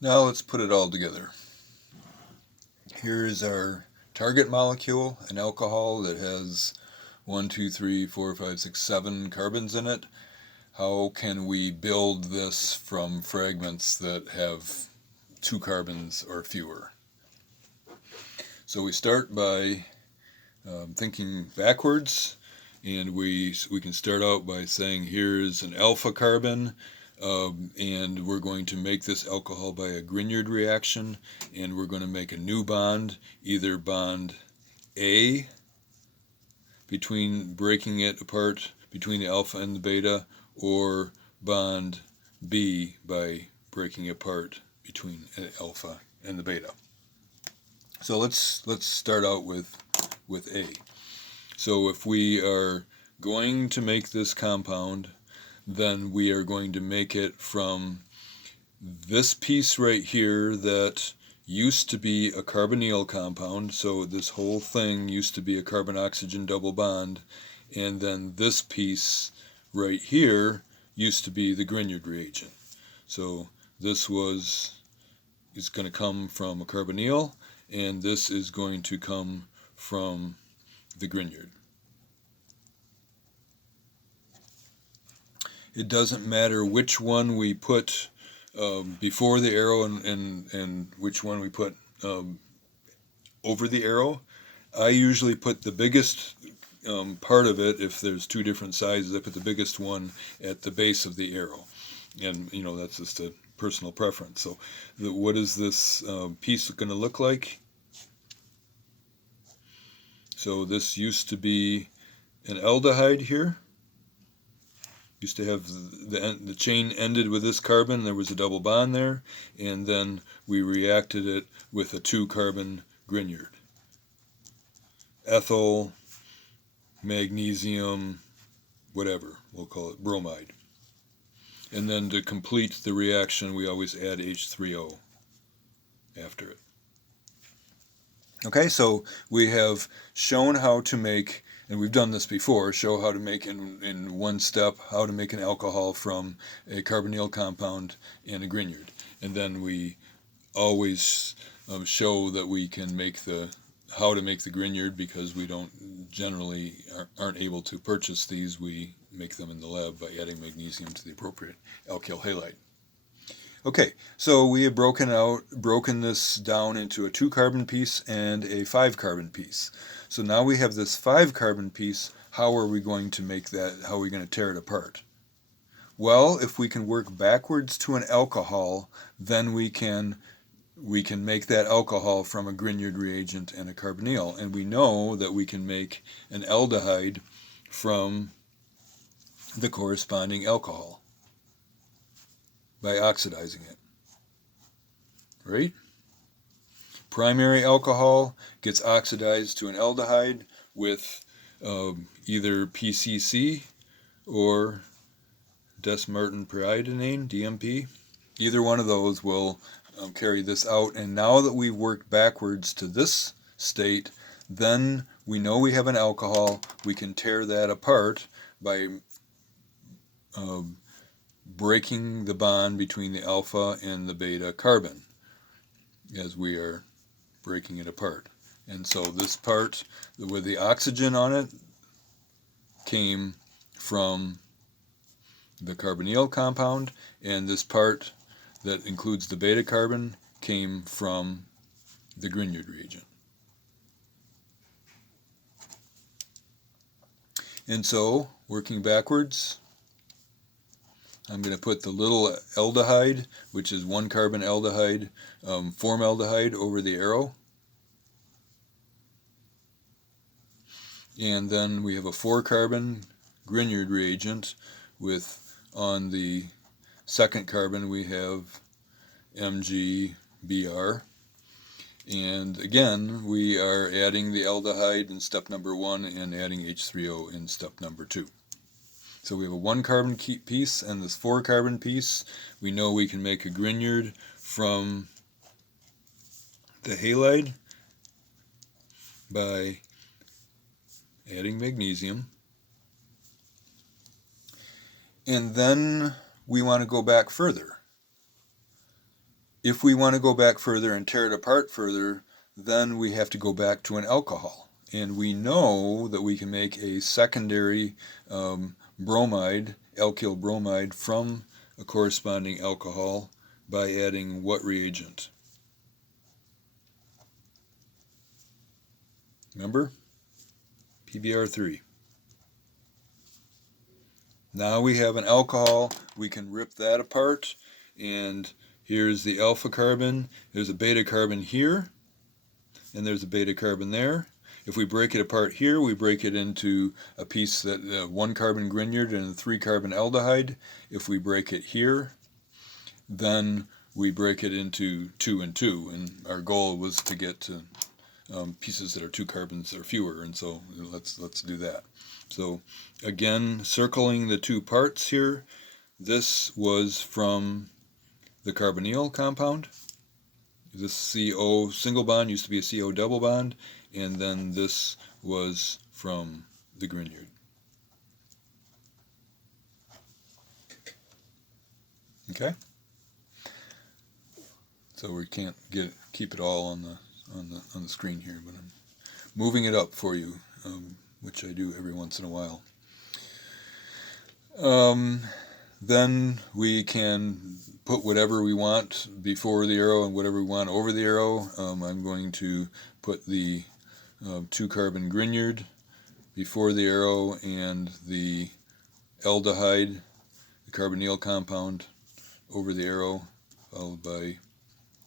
Now let's put it all together. Here is our target molecule, an alcohol that has 1, 2, 3, 4, 5, 6, 7 carbons in it. How can we build this from fragments that have 2 carbons or fewer? So we start by thinking backwards, and we can start out by saying here's an alpha carbon, and we're going to make this alcohol by a Grignard reaction, and we're going to make a new bond, either bond A, between breaking it apart between the alpha and the beta, or bond B by breaking it apart between the alpha and the beta. So let's start out with A. So if we are going to make this compound, then we are going to make it from this piece right here that used to be a carbonyl compound. So this whole thing used to be a carbon-oxygen double bond, and then this piece right here used to be the Grignard reagent. So this is going to come from a carbonyl, and this is going to come from the Grignard. It doesn't matter which one we put before the arrow and which one we put over the arrow. I usually put the biggest part of it. If there's 2 different sizes, I put the biggest one at the base of the arrow, and that's just a personal preference. So what is this piece going to look like? So this used to be an aldehyde here. Used to have the chain ended with this carbon, there was a double bond there, and then we reacted it with a 2-carbon Grignard. Ethyl, magnesium, whatever, we'll call it bromide. And then to complete the reaction, we always add H3O after it. Okay, so we have shown how to make, and we've done this before, show how to make in one step how to make an alcohol from a carbonyl compound and a Grignard. And then we always show that we can make how to make the Grignard, because we generally aren't able to purchase these. We make them in the lab by adding magnesium to the appropriate alkyl halide. Okay, so we have broken this down into a 2-carbon piece and a 5-carbon piece. So now we have this 5-carbon piece. How are we going to make that? How are we going to tear it apart? Well, if we can work backwards to an alcohol, then we can make that alcohol from a Grignard reagent and a carbonyl. And we know that we can make an aldehyde from the corresponding alcohol by oxidizing it. Right? Primary alcohol gets oxidized to an aldehyde with either PCC or desmartin-pyridinane, DMP. Either one of those will carry this out. And now that we've worked backwards to this state, then we know we have an alcohol. We can tear that apart by breaking the bond between the alpha and the beta carbon as we are breaking it apart. And so this part with the oxygen on it came from the carbonyl compound, and this part that includes the beta carbon came from the Grignard reagent. And so, working backwards, I'm going to put the little aldehyde, which is 1-carbon aldehyde, formaldehyde, over the arrow. And then we have a 4-carbon Grignard reagent with, on the 2nd carbon, we have MgBr. And again, we are adding the aldehyde in step number 1 and adding H3O in step number 2. So we have a 1-carbon piece and this 4-carbon piece. We know we can make a Grignard from the halide by adding magnesium. And then we want to go back further. If we want to go back further and tear it apart further, then we have to go back to an alcohol. And we know that we can make a secondary bromide, alkyl bromide, from a corresponding alcohol by adding what reagent? Remember? PBr3. Now we have an alcohol, we can rip that apart, and here's the alpha carbon, there's a beta carbon here, and there's a beta carbon there. If we break it apart here, we break it into a piece that 1 carbon Grignard and a 3 carbon aldehyde. If we break it here, then we break it into 2 and 2, and our goal was to get to pieces that are 2 carbons or fewer, and so let's do that. So again, circling the 2 parts here, this was from the carbonyl compound. This CO single bond used to be a CO double bond, and then this was from the Grignard. Okay? So we can't keep it all on the screen here, but I'm moving it up for you, which I do every once in a while. Then we can put whatever we want before the arrow and whatever we want over the arrow. I'm going to put the 2 carbon Grignard before the arrow and the aldehyde, the carbonyl compound, over the arrow, followed by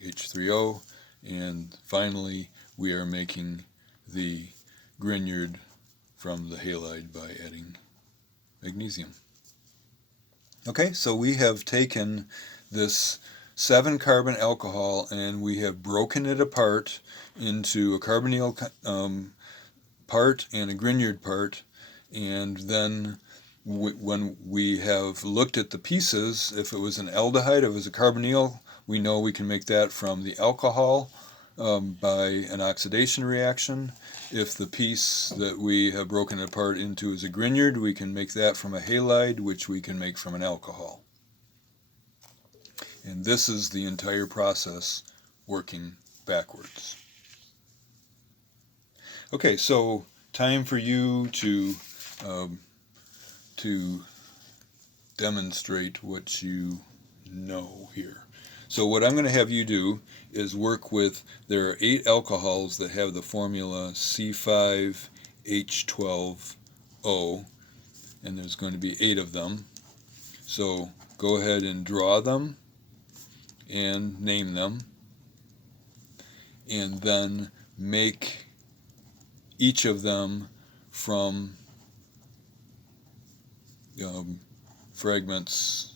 H3O, and finally we are making the Grignard from the halide by adding magnesium. Okay, so we have taken this 7 carbon alcohol and we have broken it apart into a carbonyl part and a Grignard part, and then when we have looked at the pieces, if it was an aldehyde, if it was a carbonyl, we know we can make that from the alcohol by an oxidation reaction. If the piece that we have broken it apart into is a Grignard, we can make that from a halide, which we can make from an alcohol. And this is the entire process working backwards. Okay, so time for you to demonstrate what you know here. So what I'm going to have you do is work with, there are 8 alcohols that have the formula C5H12O, and there's going to be 8 of them. So go ahead and draw them and name them, and then make each of them from fragments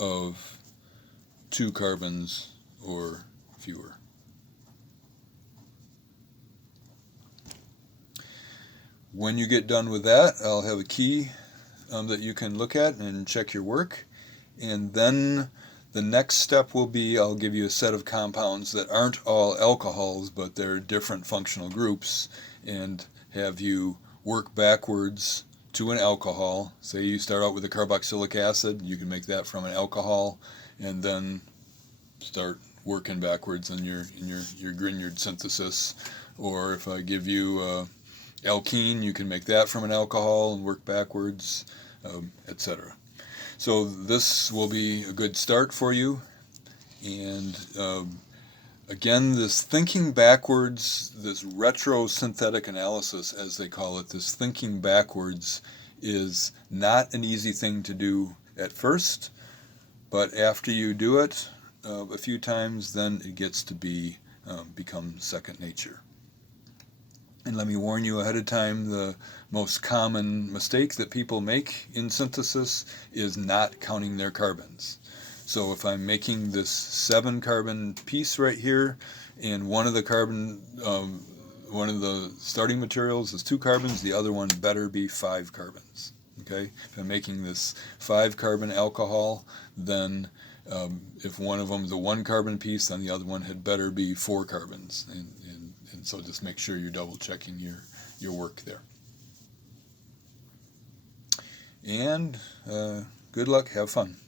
of 2 carbons or fewer. When you get done with that, I'll have a key that you can look at and check your work, and then the next step will be I'll give you a set of compounds that aren't all alcohols, but they're different functional groups, and have you work backwards to an alcohol. Say you start out with a carboxylic acid, you can make that from an alcohol, and then start working backwards in your Grignard synthesis. Or if I give you alkene, you can make that from an alcohol and work backwards, etc. So this will be a good start for you. And again, this thinking backwards, this retrosynthetic analysis, as they call it, this thinking backwards is not an easy thing to do at first, but after you do it a few times, then it gets to become second nature. And let me warn you ahead of time, the most common mistake that people make in synthesis is not counting their carbons. So if I'm making this 7 carbon piece right here, and one of the starting materials is 2 carbons, the other one better be 5 carbons. Okay? If I'm making this 5 carbon alcohol, then if one of them is a 1 carbon piece, then the other one had better be 4 carbons. And so just make sure you're double checking your work there. And good luck, have fun.